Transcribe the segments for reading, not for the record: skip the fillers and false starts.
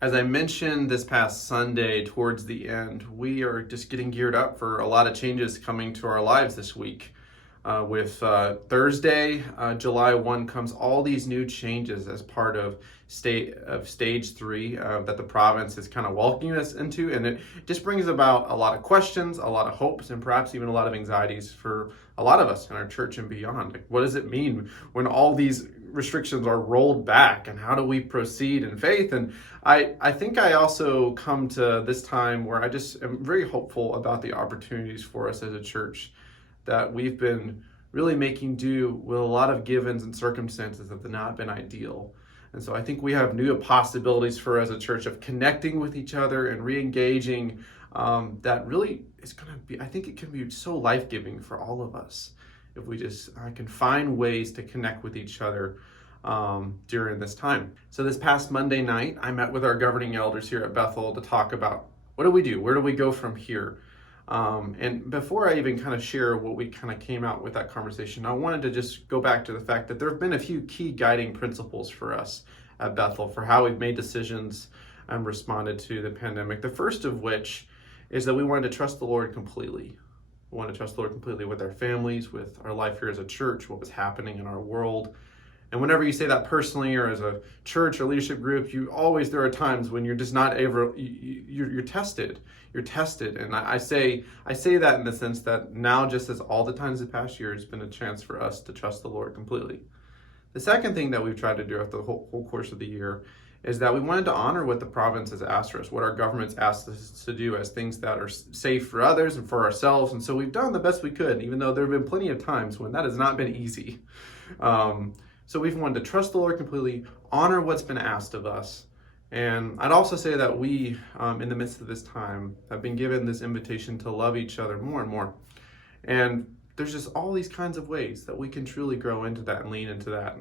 As I mentioned this past Sunday towards the end, we are just getting geared up for a lot of changes coming to our lives this week. With Thursday, July 1 comes all these new changes as part of stage 3 that the province is kind of welcoming us into, and it just brings about a lot of questions, a lot of hopes, and perhaps even a lot of anxieties for a lot of us in our church and beyond. Like, what does it mean when all these restrictions are rolled back, and how do we proceed in faith? And I think I also come to this time where I just am very hopeful about the opportunities for us as a church, that we've been really making do with a lot of givens and circumstances that have not been ideal. And so I think we have new possibilities for as a church of connecting with each other and re-engaging, that really is going to be, I think it can be so life-giving for all of us if we just can find ways to connect with each other during this time. So this past Monday night, I met with our governing elders here at Bethel to talk about what do we do? Where do we go from here? And before I even kind of share what we kind of came out with that conversation, I wanted to just go back to the fact that there have been a few key guiding principles for us at Bethel for how we've made decisions and responded to the pandemic. The first of which is that we wanted to trust the Lord completely. We want to trust the Lord completely with our families, with our life here as a church, what was happening in our world. And whenever you say that personally or as a church or leadership group, there are times when you're just not able, you're tested. You're tested. And I say that in the sense that now, just as all the times the past year, has been a chance for us to trust the Lord completely. The second thing that we've tried to do after the whole course of the year is that we wanted to honor what the province has asked us, what our government's asked us to do as things that are safe for others and for ourselves. And so we've done the best we could, even though there have been plenty of times when that has not been easy. So we've wanted to trust the Lord completely, honor what's been asked of us. And I'd also say that we, in the midst of this time, have been given this invitation to love each other more and more. And there's just all these kinds of ways that we can truly grow into that and lean into that.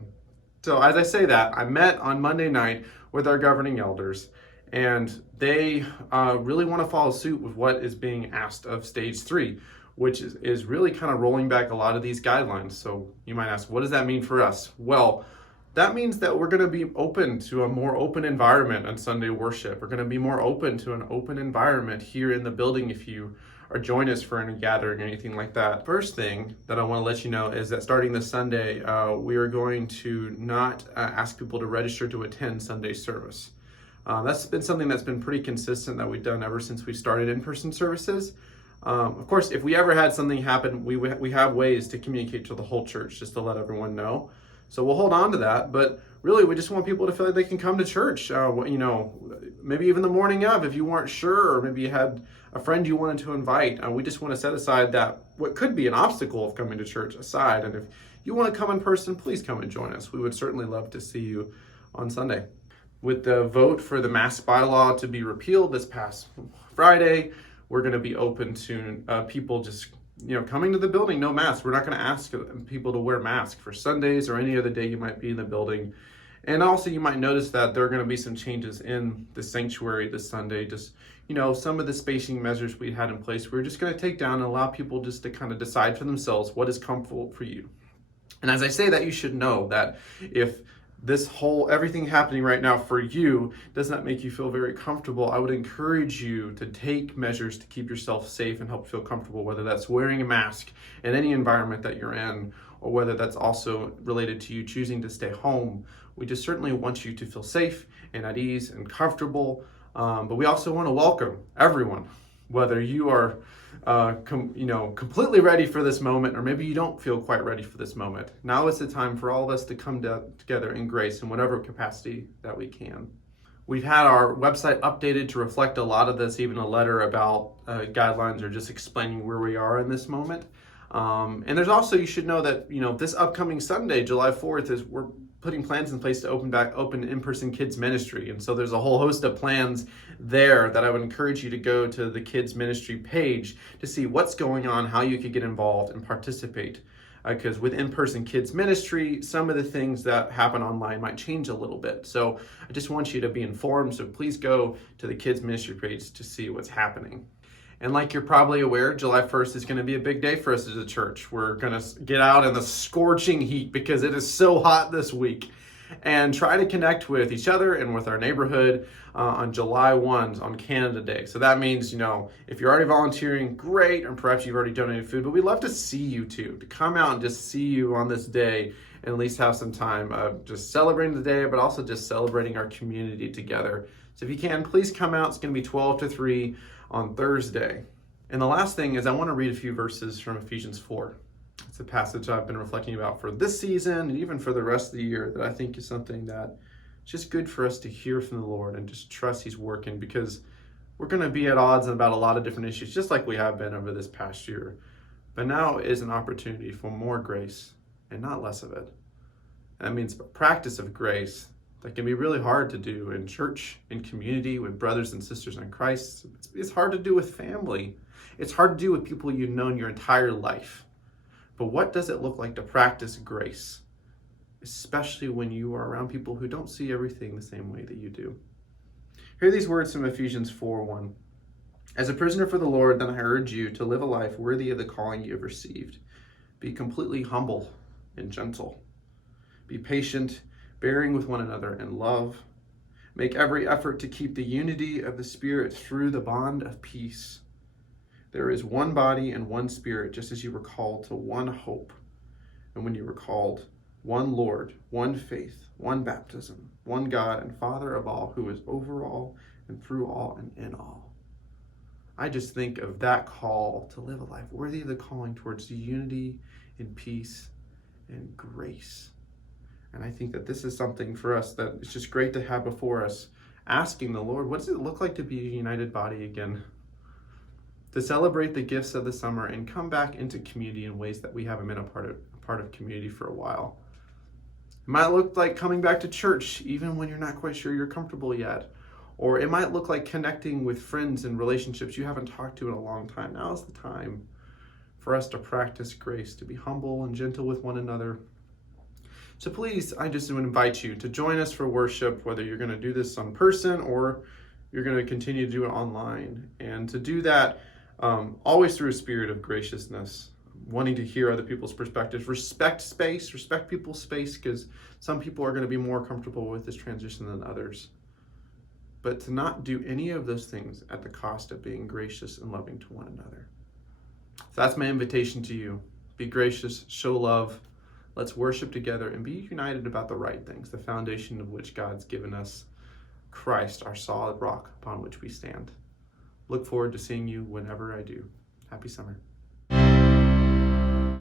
So as I say that, I met on Monday night with our governing elders, and they really want to follow suit with what is being asked of stage 3, which is really kind of rolling back a lot of these guidelines. So you might ask, what does that mean for us? Well, that means that we're going to be open to a more open environment on Sunday worship. We're going to be more open to an open environment here in the building if you or join us for any gathering or anything like that. First thing that I want to let you know is that starting this Sunday, we are going to not ask people to register to attend Sunday service. That's been something that's been pretty consistent that we've done ever since we started in-person services. Of course, if we ever had something happen, we have ways to communicate to the whole church just to let everyone know. So we'll hold on to that, but really we just want people to feel like they can come to church, maybe even the morning of if you weren't sure, or maybe you had a friend you wanted to invite. We just want to set aside that what could be an obstacle of coming to church aside. And if you want to come in person, please come and join us. We would certainly love to see you on Sunday. With the vote for the mask bylaw to be repealed this past Friday, we're going to be open to people just coming to the building, no mask. We're not going to ask people to wear masks for Sundays or any other day you might be in the building. And also you might notice that there are going to be some changes in the sanctuary this Sunday. Just, some of the spacing measures we had in place, we're just going to take down and allow people just to kind of decide for themselves what is comfortable for you. And as I say that, you should know that if everything happening right now for you does not make you feel very comfortable, I would encourage you to take measures to keep yourself safe and help feel comfortable, whether that's wearing a mask in any environment that you're in, or whether that's also related to you choosing to stay home. We just certainly want you to feel safe and at ease and comfortable, but we also want to welcome everyone, whether you are completely ready for this moment, or maybe you don't feel quite ready for this moment. Now is the time for all of us to come together in grace in whatever capacity that we can. We've had our website updated to reflect a lot of this, even a letter about guidelines or just explaining where we are in this moment. And there's also, you should know that, this upcoming Sunday, July 4th, we're putting plans in place to open in-person kids ministry. And so there's a whole host of plans there that I would encourage you to go to the kids ministry page to see what's going on, how you could get involved and participate. Because with in-person kids ministry, some of the things that happen online might change a little bit. So I just want you to be informed. So please go to the kids ministry page to see what's happening. And like you're probably aware, July 1st is going to be a big day for us as a church. We're going to get out in the scorching heat because it is so hot this week. and try to connect with each other and with our neighborhood on July 1 on Canada Day. So that means, if you're already volunteering, great, and perhaps you've already donated food, but we'd love to see you too, to come out and just see you on this day and at least have some time of just celebrating the day, but also just celebrating our community together. So if you can, please come out. It's going to be 12 to 3 on Thursday. And the last thing is I want to read a few verses from Ephesians 4. It's a passage I've been reflecting about for this season and even for the rest of the year that I think is something that is just good for us to hear from the Lord and just trust He's working, because we're going to be at odds about a lot of different issues, just like we have been over this past year. But now is an opportunity for more grace and not less of it. That means a practice of grace that can be really hard to do in church, in community, with brothers and sisters in Christ. It's hard to do with family. It's hard to do with people you've known your entire life. But what does it look like to practice grace, especially when you are around people who don't see everything the same way that you do? Hear these words from Ephesians 4:1. As a prisoner for the Lord, then I urge you to live a life worthy of the calling you have received. Be completely humble and gentle. Be patient, bearing with one another in love. Make every effort to keep the unity of the Spirit through the bond of peace. There is one body and one Spirit, just as you were called to one hope. And when you were called, one Lord, one faith, one baptism, one God and Father of all, who is over all and through all and in all. I just think of that call to live a life worthy of the calling towards unity and peace and grace. And I think that this is something for us that it's just great to have before us, asking the Lord, what does it look like to be a united body again? To celebrate the gifts of the summer and come back into community in ways that we haven't been a part of community for a while. It might look like coming back to church even when you're not quite sure you're comfortable yet. Or it might look like connecting with friends and relationships you haven't talked to in a long time. Now is the time for us to practice grace, to be humble and gentle with one another. So please, I just would invite you to join us for worship, whether you're going to do this in person or you're going to continue to do it online. And to do that always through a spirit of graciousness, wanting to hear other people's perspectives, respect space, respect people's space, because some people are going to be more comfortable with this transition than others. But to not do any of those things at the cost of being gracious and loving to one another. So that's my invitation to you. Be gracious, show love. Let's worship together and be united about the right things, the foundation of which God's given us, Christ, our solid rock upon which we stand. Look forward to seeing you whenever I do. Happy summer.